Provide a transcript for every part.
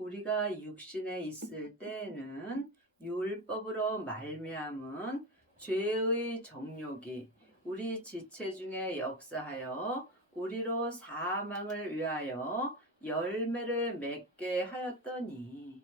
우리가 육신에 있을 때에는 율법으로 말미암은 죄의 정욕이 우리 지체 중에 역사하여 우리로 사망을 위하여 열매를 맺게 하였더니,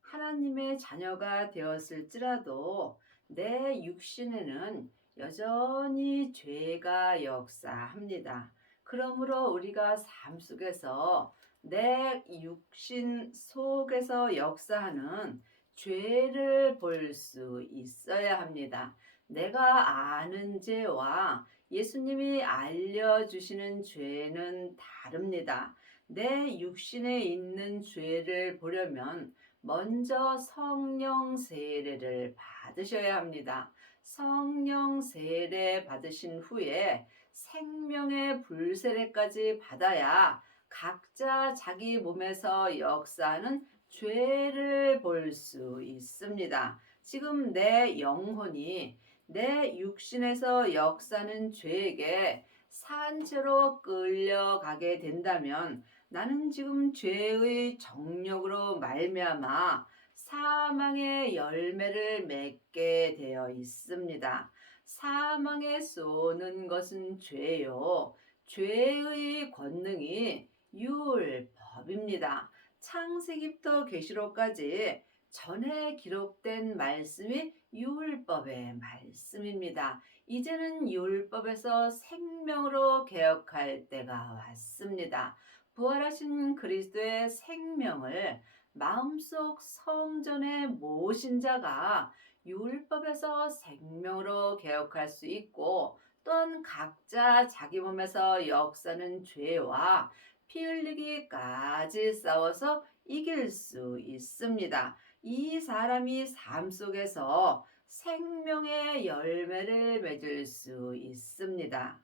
하나님의 자녀가 되었을지라도 내 육신에는 여전히 죄가 역사합니다. 그러므로 우리가 삶 속에서 내 육신 속에서 역사하는 죄를 볼 수 있어야 합니다. 내가 아는 죄와 예수님이 알려주시는 죄는 다릅니다. 내 육신에 있는 죄를 보려면 먼저 성령 세례를 받으셔야 합니다. 성령 세례 받으신 후에 생명의 불세례까지 받아야 각자 자기 몸에서 역사하는 죄를 볼 수 있습니다. 지금 내 영혼이 내 육신에서 역사하는 죄에게 산채로 끌려가게 된다면 나는 지금 죄의 정욕으로 말미암아 사망의 열매를 맺게 되어 있습니다. 사망에 쏘는 것은 죄요. 죄의 권능이 율법입니다. 창세기부터 계시록까지 전에 기록된 말씀이 율법의 말씀입니다. 이제는 율법에서 생명으로 개혁할 때가 왔습니다. 부활하신 그리스도의 생명을 마음속 성전에 모신 자가 율법에서 생명으로 개혁할 수 있고, 또한 각자 자기 몸에서 역사는 죄와 피 흘리기까지 싸워서 이길 수 있습니다. 이 사람이 삶 속에서 생명의 열매를 맺을 수 있습니다.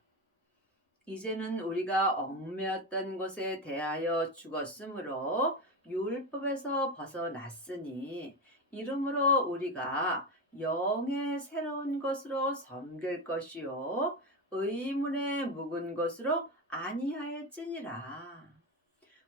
이제는 우리가 얽매였던 것에 대하여 죽었으므로 율법에서 벗어났으니, 이러므로 우리가 영의 새로운 것으로 섬길 것이요 의문에 묵은 것으로 아니할지니라.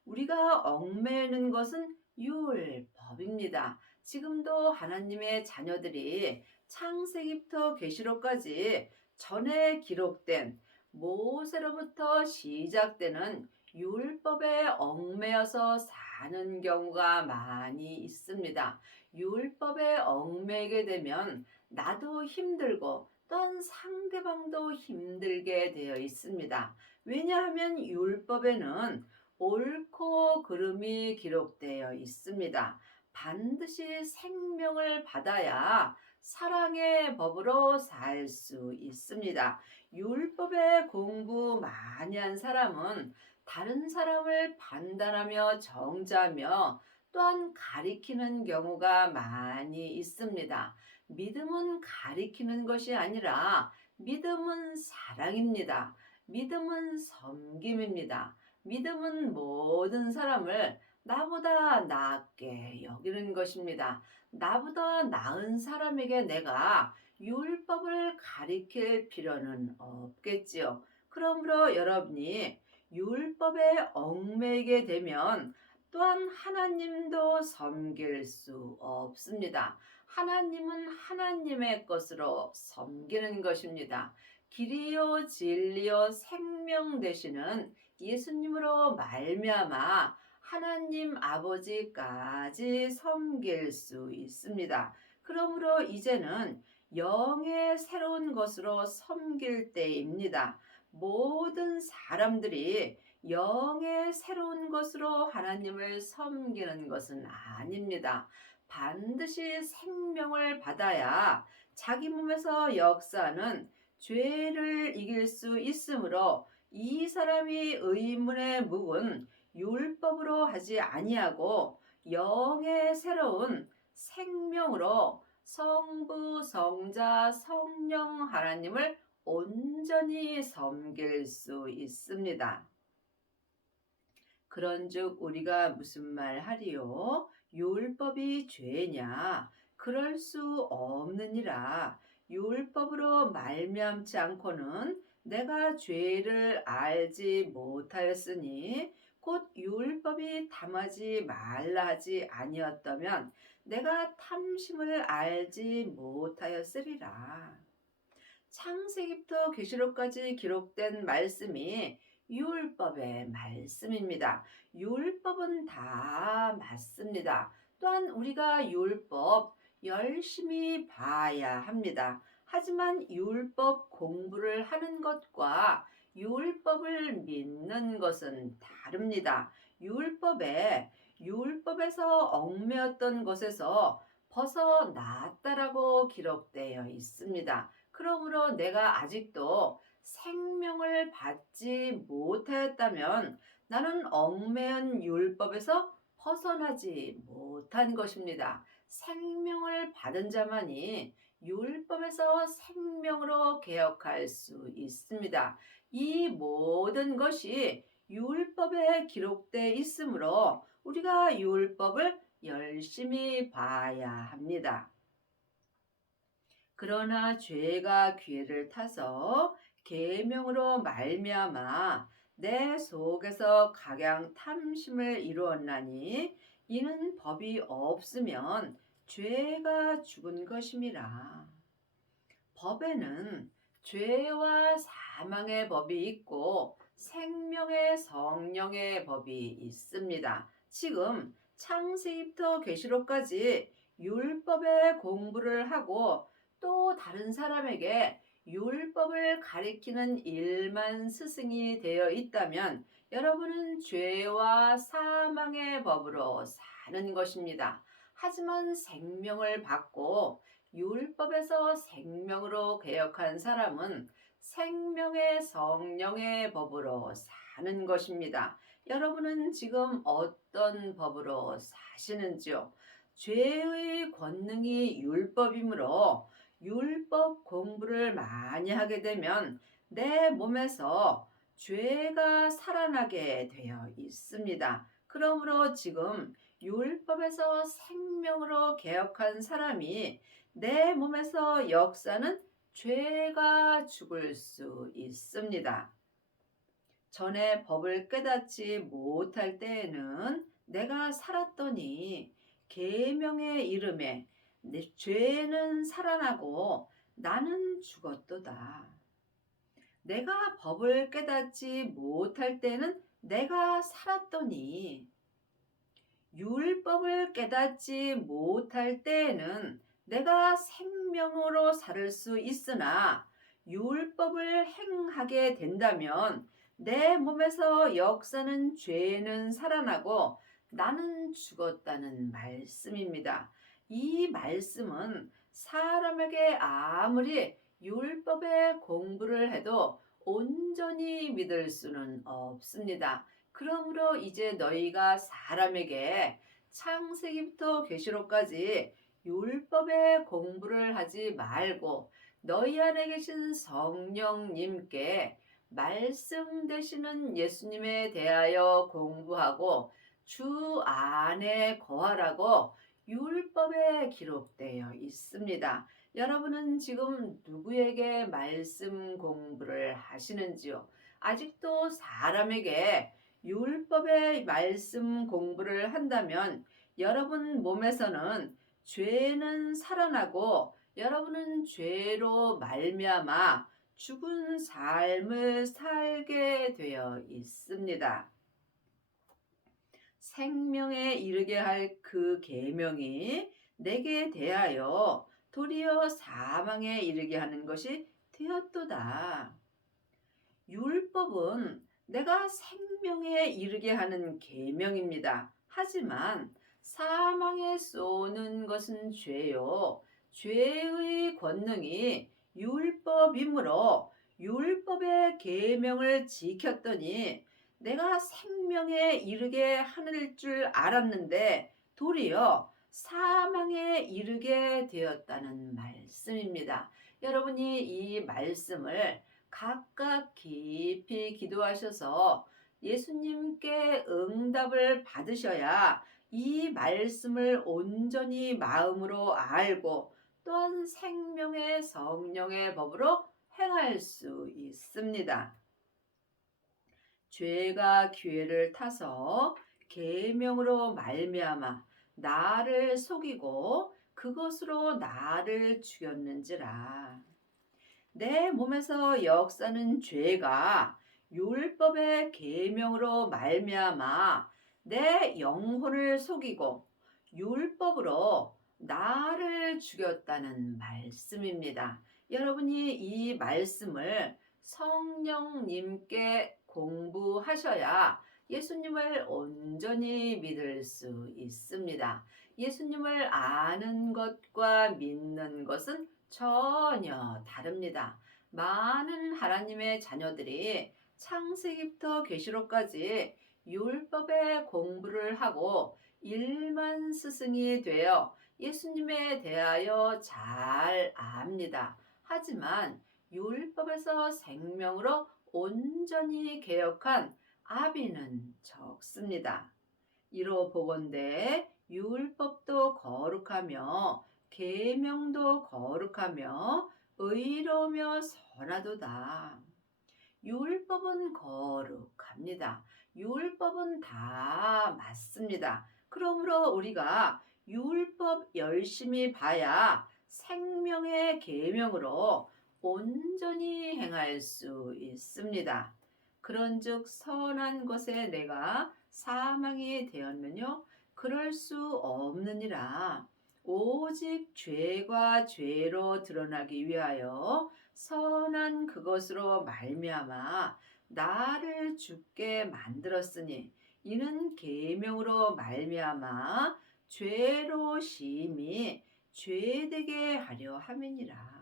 우리가 얽매이는 것은 율법입니다. 지금도 하나님의 자녀들이 창세기부터 계시록까지 전에 기록된 모세로부터 시작되는 율법에 얽매여서 사는 경우가 많이 있습니다. 율법에 얽매이게 되면 나도 힘들고 또한 상대방도 힘들게 되어 있습니다. 왜냐하면 율법에는 옳고 그름이 기록되어 있습니다. 반드시 생명을 받아야 사랑의 법으로 살 수 있습니다. 율법에 공부 많이 한 사람은 다른 사람을 판단하며 정죄하며 또한 가리키는 경우가 많이 있습니다. 믿음은 가리키는 것이 아니라 믿음은 사랑입니다. 믿음은 섬김입니다. 믿음은 모든 사람을 나보다 낫게 여기는 것입니다. 나보다 나은 사람에게 내가 율법을 가리킬 필요는 없겠지요. 그러므로 여러분이 율법에 얽매이게 되면 또한 하나님도 섬길 수 없습니다. 하나님은 하나님의 것으로 섬기는 것입니다. 길이요 진리요 생명 되시는 예수님으로 말미암아 하나님 아버지까지 섬길 수 있습니다. 그러므로 이제는 영의 새로운 것으로 섬길 때입니다. 모든 사람들이 영의 새로운 것으로 하나님을 섬기는 것은 아닙니다. 반드시 생명을 받아야 자기 몸에서 역사하는 죄를 이길 수 있으므로 이 사람이 의문에 묵은 율법으로 하지 아니하고 영의 새로운 생명으로 성부, 성자, 성령 하나님을 온전히 섬길 수 있습니다. 그런즉 우리가 무슨 말 하리요? 율법이 죄냐? 그럴 수 없느니라. 율법으로 말미암지 않고는 내가 죄를 알지 못하였으니, 곧 율법이 탐하지 말라 하지 아니었다면 내가 탐심을 알지 못하였으리라. 창세기부터 계시록까지 기록된 말씀이 율법의 말씀입니다. 율법은 다 맞습니다. 또한 우리가 율법 열심히 봐야 합니다. 하지만 율법 공부를 하는 것과 율법을 믿는 것은 다릅니다. 율법에서 얽매였던 것에서 벗어났다라고 기록되어 있습니다. 그러므로 내가 아직도 생명을 받지 못하였다면 나는 얽매인 율법에서 벗어나지 못한 것입니다. 생명을 받은 자만이 율법에서 생명으로 개혁할 수 있습니다. 이 모든 것이 율법에 기록되어 있으므로 우리가 율법을 열심히 봐야 합니다. 그러나 죄가 기회를 타서 계명으로 말미암아 내 속에서 각양 탐심을 이루었나니 이는 법이 없으면 죄가 죽은 것임이라. 법에는 죄와 사망의 법이 있고 생명의 성령의 법이 있습니다. 지금 창세기부터 계시록까지 율법의 공부를 하고 또 다른 사람에게 율법을 가리키는 일만 스승이 되어 있다면 여러분은 죄와 사망의 법으로 사는 것입니다. 하지만 생명을 받고 율법에서 생명으로 개혁한 사람은 생명의 성령의 법으로 사는 것입니다. 여러분은 지금 어떤 법으로 사시는지요? 죄의 권능이 율법이므로 율법 공부를 많이 하게 되면 내 몸에서 죄가 살아나게 되어 있습니다. 그러므로 지금 율법에서 생명으로 개혁한 사람이 내 몸에서 역사는 죄가 죽을 수 있습니다. 전에 법을 깨닫지 못할 때에는 내가 살았더니 계명의 이름에 내 죄는 살아나고 나는 죽었도다. 내가 법을 깨닫지 못할 때는 내가 살았더니 율법을 깨닫지 못할 때에는 내가 생명으로 살 수 있으나 율법을 행하게 된다면 내 몸에서 역사는 죄는 살아나고 나는 죽었다는 말씀입니다. 이 말씀은 사람에게 아무리 율법의 공부를 해도 온전히 믿을 수는 없습니다. 그러므로 이제 너희가 사람에게 창세기부터 계시록까지 율법의 공부를 하지 말고 너희 안에 계신 성령님께 말씀 되시는 예수님에 대하여 공부하고 주 안에 거하라고 율법에 기록되어 있습니다. 여러분은 지금 누구에게 말씀 공부를 하시는지요? 아직도 사람에게 율법의 말씀 공부를 한다면 여러분 몸에서는 죄는 살아나고 여러분은 죄로 말미암아 죽은 삶을 살게 되어 있습니다. 생명에 이르게 할 그 계명이 내게 대하여 도리어 사망에 이르게 하는 것이 되었도다. 율법은 내가 생명에 이르게 하는 계명입니다. 하지만 사망에 쏘는 것은 죄요. 죄의 권능이 율법이므로 율법의 계명을 지켰더니 내가 생명에 이르게 하는 줄 알았는데 도리어 사망에 이르게 되었다는 말씀입니다. 여러분이 이 말씀을 각각 깊이 기도하셔서 예수님께 응답을 받으셔야 이 말씀을 온전히 마음으로 알고 또한 생명의 성령의 법으로 행할 수 있습니다. 죄가 기회를 타서 계명으로 말미암아 나를 속이고 그것으로 나를 죽였는지라. 내 몸에서 역사는 죄가 율법의 계명으로 말미암아 내 영혼을 속이고 율법으로 나를 죽였다는 말씀입니다. 여러분이 이 말씀을 성령님께 공부하셔야 예수님을 온전히 믿을 수 있습니다. 예수님을 아는 것과 믿는 것은 전혀 다릅니다. 많은 하나님의 자녀들이 창세기부터 계시록까지 율법의 공부를 하고 일만 스승이 되어 예수님에 대하여 잘 압니다. 하지만 율법에서 생명으로 온전히 개혁한 아비는 적습니다. 이로 보건대 율법도 거룩하며 계명도 거룩하며 의로우며 선하도다. 율법은 거룩합니다. 율법은 다 맞습니다. 그러므로 우리가 율법 열심히 봐야 생명의 계명으로 온전히 행할 수 있습니다. 그런즉 선한 것에 내가 사망이 되었느뇨? 그럴 수 없느니라. 오직 죄가 죄로 드러나기 위하여 선한 그것으로 말미암아 나를 죽게 만들었으니 이는 계명으로 말미암아 죄로 심히 죄되게 하려 함이니라.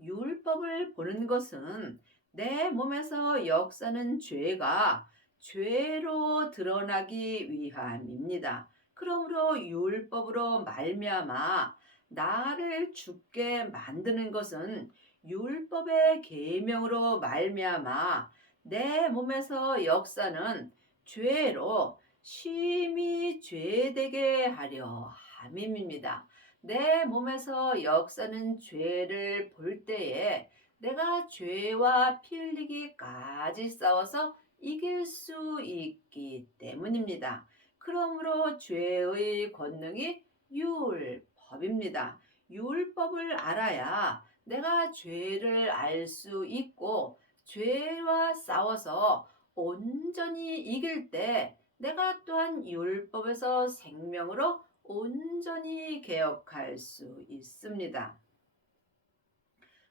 율법을 보는 것은 내 몸에서 역사는 죄가 죄로 드러나기 위함입니다. 그러므로 율법으로 말미암아 나를 죽게 만드는 것은 율법의 계명으로 말미암아 내 몸에서 역사는 죄로 심히 죄되게 하려 함임입니다. 내 몸에서 역사는 죄를 볼 때에 내가 죄와 피 흘리기까지 싸워서 이길 수 있기 때문입니다. 그러므로 죄의 권능이 율법입니다. 율법을 알아야 내가 죄를 알 수 있고 죄와 싸워서 온전히 이길 때 내가 또한 율법에서 생명으로 온전히 개혁할 수 있습니다.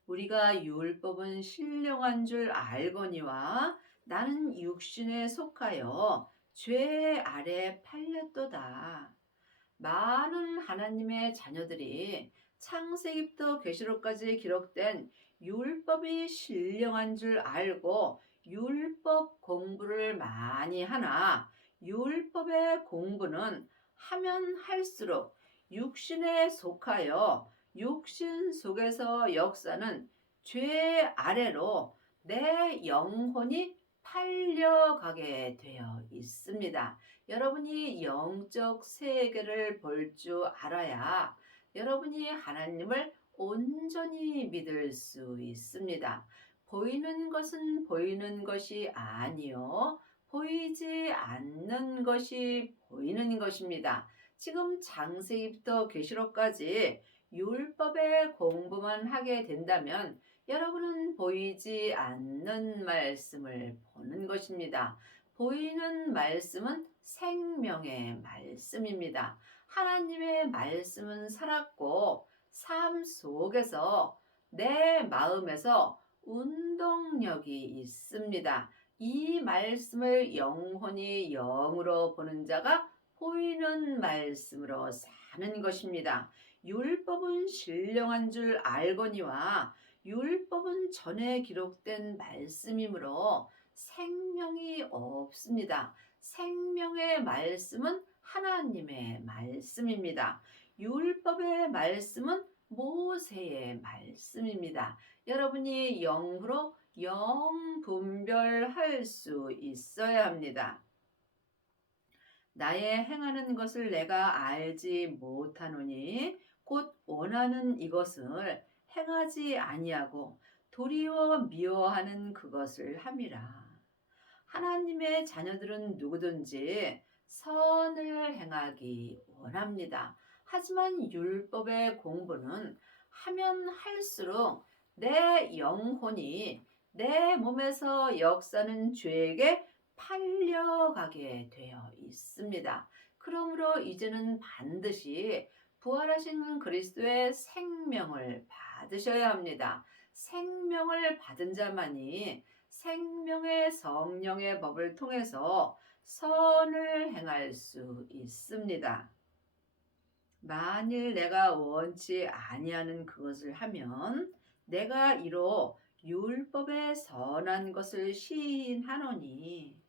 우리가 율법은 신령한 줄 알거니와 나는 육신에 속하여 죄 아래 팔렸도다. 많은 하나님의 자녀들이 창세기부터 계시록까지 기록된 율법이 신령한 줄 알고 율법 공부를 많이 하나 율법의 공부는 하면 할수록 육신에 속하여 육신 속에서 역사는 죄 아래로 내 영혼이 팔려가게 되어 있습니다. 여러분이 영적 세계를 볼 줄 알아야 여러분이 하나님을 온전히 믿을 수 있습니다. 보이는 것은 보이는 것이 아니요 보이지 않는 것이 보이는 것입니다. 지금 창세기부터 계시록까지 율법의 공부만 하게 된다면 여러분은 보이지 않는 말씀을 보는 것입니다. 보이는 말씀은 생명의 말씀입니다. 하나님의 말씀은 살았고 삶 속에서 내 마음에서 운동력이 있습니다. 이 말씀을 영혼이 영으로 보는 자가 보이는 말씀으로 사는 것입니다. 율법은 신령한 줄 알거니와 율법은 전에 기록된 말씀이므로 생명이 없습니다. 생명의 말씀은 하나님의 말씀입니다. 율법의 말씀은 모세의 말씀입니다. 여러분이 영으로 영 분별할 수 있어야 합니다. 나의 행하는 것을 내가 알지 못하노니 곧 원하는 이것을 행하지 아니하고 도리어 미워하는 그것을 함이라. 하나님의 자녀들은 누구든지 선을 행하기 원합니다. 하지만 율법의 공부는 하면 할수록 내 영혼이 내 몸에서 역사는 죄에게 팔려가게 되어 있습니다. 그러므로 이제는 반드시 부활하신 그리스도의 생명을 받으셔야 합니다. 생명을 받은 자만이 생명의 성령의 법을 통해서 선을 행할 수 있습니다. 만일 내가 원치 아니하는 그것을 하면 내가 이로 율법의 선한 것을 시인하노니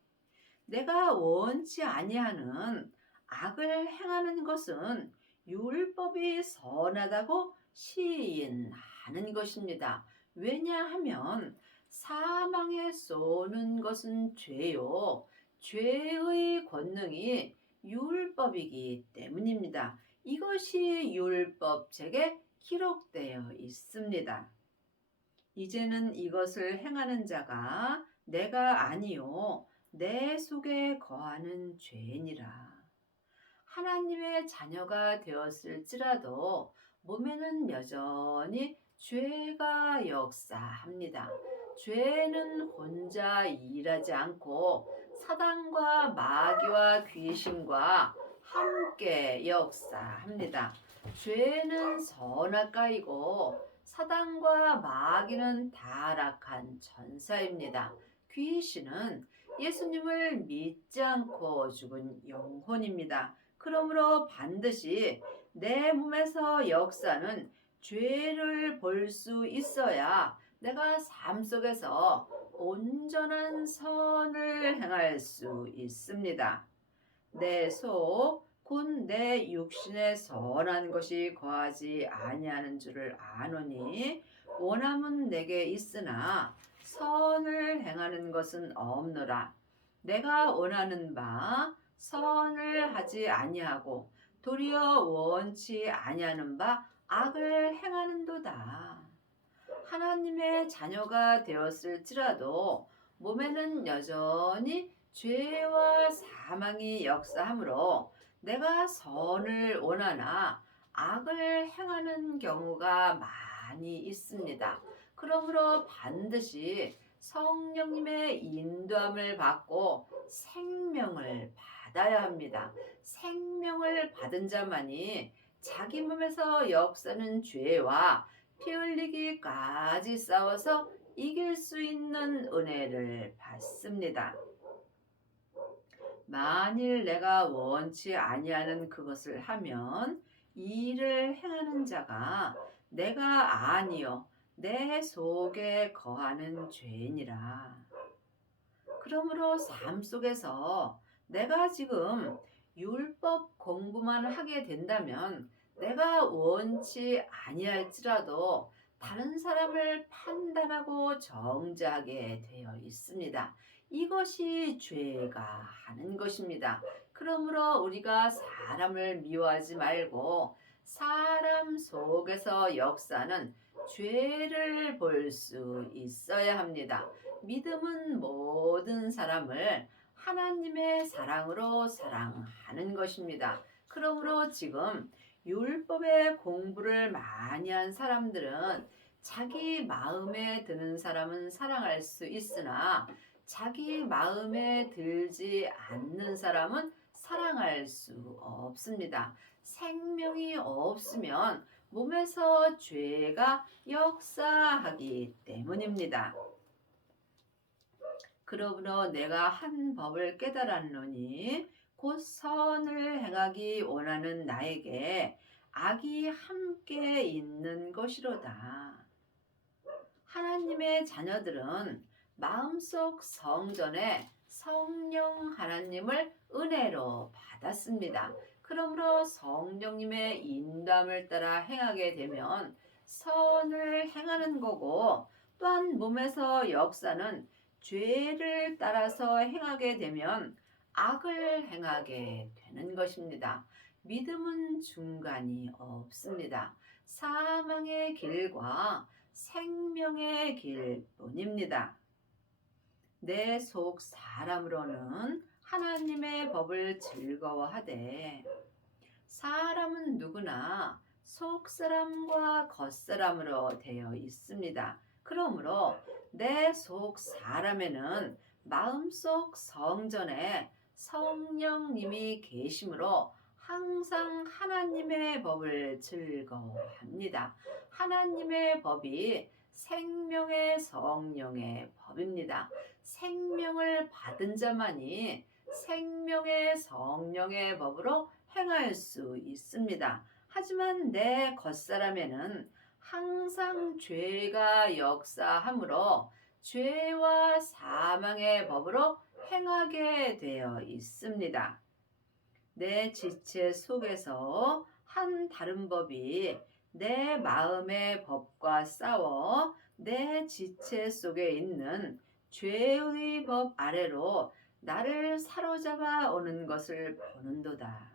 내가 원치 아니하는 악을 행하는 것은 율법이 선하다고 시인하는 것입니다. 왜냐하면 사망에 쏘는 것은 죄요. 죄의 권능이 율법이기 때문입니다. 이것이 율법책에 기록되어 있습니다. 이제는 이것을 행하는 자가 내가 아니요 내 속에 거하는 죄니라. 하나님의 자녀가 되었을지라도 몸에는 여전히 죄가 역사합니다. 죄는 혼자 일하지 않고 사단과 마귀와 귀신과 함께 역사합니다. 죄는 선악가이고 사단과 마귀는 타락한 천사입니다. 귀신은 예수님을 믿지 않고 죽은 영혼입니다. 그러므로 반드시 내 몸에서 역사는 죄를 볼 수 있어야 내가 삶 속에서 온전한 선을 행할 수 있습니다. 내 속, 곧 내 육신에 선한 것이 거하지 아니하는 줄을 아노니 원함은 내게 있으나 선을 행하는 것은 없노라. 내가 원하는 바 선을 하지 아니하고 도리어 원치 아니하는 바 악을 행하는도다. 하나님의 자녀가 되었을지라도 몸에는 여전히 죄와 사망이 역사하므로 내가 선을 원하나 악을 행하는 경우가 많이 있습니다. 그러므로 반드시 성령님의 인도함을 받고 생명을 받아야 합니다. 생명을 받은 자만이 자기 몸에서 역사는 죄와 피 흘리기까지 싸워서 이길 수 있는 은혜를 받습니다. 만일 내가 원치 아니하는 그것을 하면 이를 행하는 자가 내가 아니요 내 속에 거하는 죄니라. 그러므로 삶 속에서 내가 지금 율법 공부만 하게 된다면 내가 원치 아니할지라도 다른 사람을 판단하고 정죄하게 되어 있습니다. 이것이 죄가 하는 것입니다. 그러므로 우리가 사람을 미워하지 말고 사람 속에서 역사는 죄를 볼 수 있어야 합니다. 믿음은 모든 사람을 하나님의 사랑으로 사랑하는 것입니다. 그러므로 지금 율법의 공부를 많이 한 사람들은 자기 마음에 드는 사람은 사랑할 수 있으나 자기 마음에 들지 않는 사람은 사랑할 수 없습니다. 생명이 없으면 몸에서 죄가 역사하기 때문입니다. 그러므로 내가 한 법을 깨달았노니 곧 선을 행하기 원하는 나에게 악이 함께 있는 것이로다. 하나님의 자녀들은 마음속 성전에 성령 하나님을 은혜로 받았습니다. 그러므로 성령님의 인도함을 따라 행하게 되면 선을 행하는 거고 또한 몸에서 역사는 죄를 따라서 행하게 되면 악을 행하게 되는 것입니다. 믿음은 중간이 없습니다. 사망의 길과 생명의 길뿐입니다. 내 속 사람으로는 하나님의 법을 즐거워하되 사람은 누구나 속사람과 겉사람으로 되어 있습니다. 그러므로 내 속 사람에는 마음속 성전에 성령님이 계심으로 항상 하나님의 법을 즐거워합니다. 하나님의 법이 생명의 성령의 법입니다. 생명을 받은 자만이 생명의 성령의 법으로 행할 수 있습니다. 하지만 내 겉사람에는 항상 죄가 역사하므로 죄와 사망의 법으로 행하게 되어 있습니다. 내 지체 속에서 한 다른 법이 내 마음의 법과 싸워 내 지체 속에 있는 죄의 법 아래로 나를 사로잡아 오는 것을 보는도다.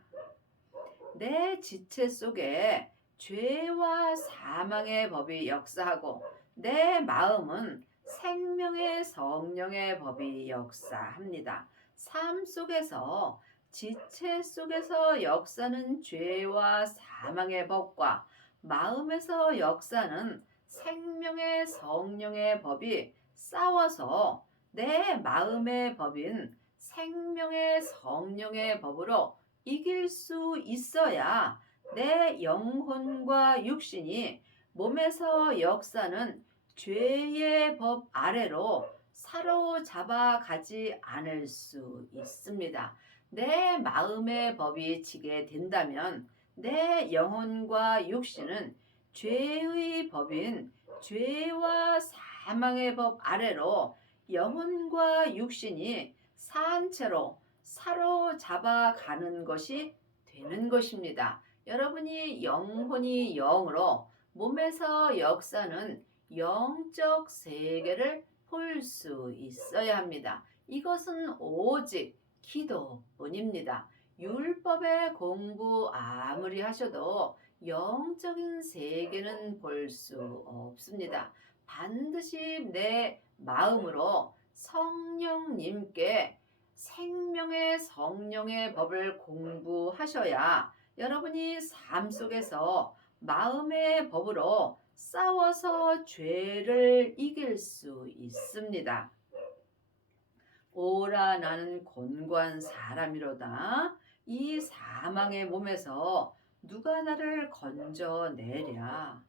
내 지체 속에 죄와 사망의 법이 역사하고 내 마음은 생명의 성령의 법이 역사합니다. 삶 속에서 지체 속에서 역사는 죄와 사망의 법과 마음에서 역사는 생명의 성령의 법이 싸워서 내 마음의 법인 생명의 성령의 법으로 이길 수 있어야 내 영혼과 육신이 몸에서 역사는 죄의 법 아래로 사로잡아 가지 않을 수 있습니다. 내 마음의 법이 지게 된다면 내 영혼과 육신은 죄의 법인 죄와 사망의 법 아래로 영혼과 육신이 산채로 사로잡아 가는 것이 되는 것입니다. 여러분이 영혼이 영으로 몸에서 역사는 영적 세계를 볼 수 있어야 합니다. 이것은 오직 기도뿐입니다. 율법의 공부 아무리 하셔도 영적인 세계는 볼 수 없습니다. 반드시 내 마음으로 성령님께 생명의 성령의 법을 공부하셔야 여러분이 삶 속에서 마음의 법으로 싸워서 죄를 이길 수 있습니다. 오라 나는 곤고한 사람이로다. 이 사망의 몸에서 누가 나를 건져내랴.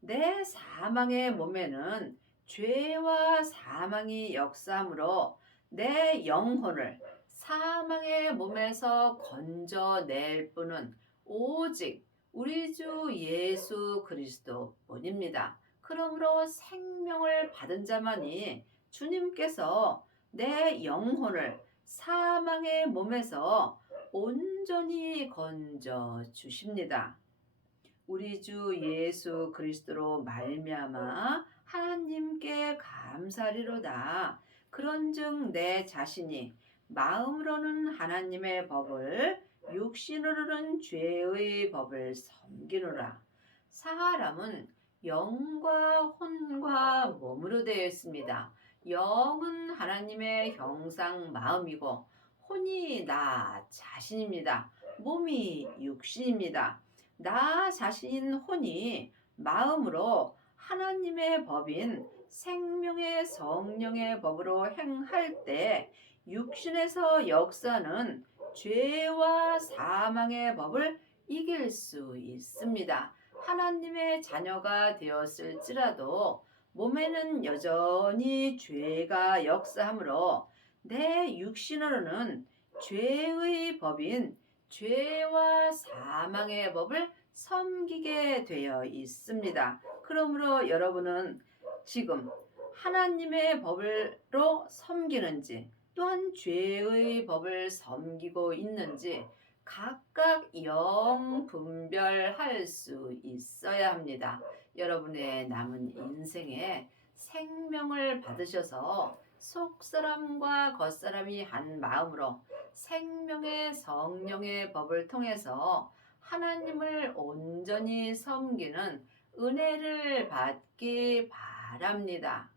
내 사망의 몸에는 죄와 사망이 역사하므로 내 영혼을 사망의 몸에서 건져낼 분은 오직 우리 주 예수 그리스도뿐입니다. 그러므로 생명을 받은 자만이 주님께서 내 영혼을 사망의 몸에서 온전히 건져 주십니다. 우리 주 예수 그리스도로 말미암아 하나님께 감사리로다. 그런즉 내 자신이 마음으로는 하나님의 법을 육신으로는 죄의 법을 섬기노라. 사람은 영과 혼과 몸으로 되어 있습니다. 영은 하나님의 형상 마음이고 혼이 나 자신입니다. 몸이 육신입니다. 나 자신인 혼이 마음으로 하나님의 법인 생명의 성령의 법으로 행할 때 육신에서 역사는 죄와 사망의 법을 이길 수 있습니다. 하나님의 자녀가 되었을지라도 몸에는 여전히 죄가 역사하므로 내 육신으로는 죄의 법인 죄와 사망의 법을 섬기게 되어 있습니다. 그러므로 여러분은 지금 하나님의 법으로 섬기는지 또한 죄의 법을 섬기고 있는지 각각 영 분별할 수 있어야 합니다. 여러분의 남은 인생에 생명을 받으셔서 속사람과 겉사람이 한 마음으로 생명의 성령의 법을 통해서 하나님을 온전히 섬기는 은혜를 받기 바랍니다.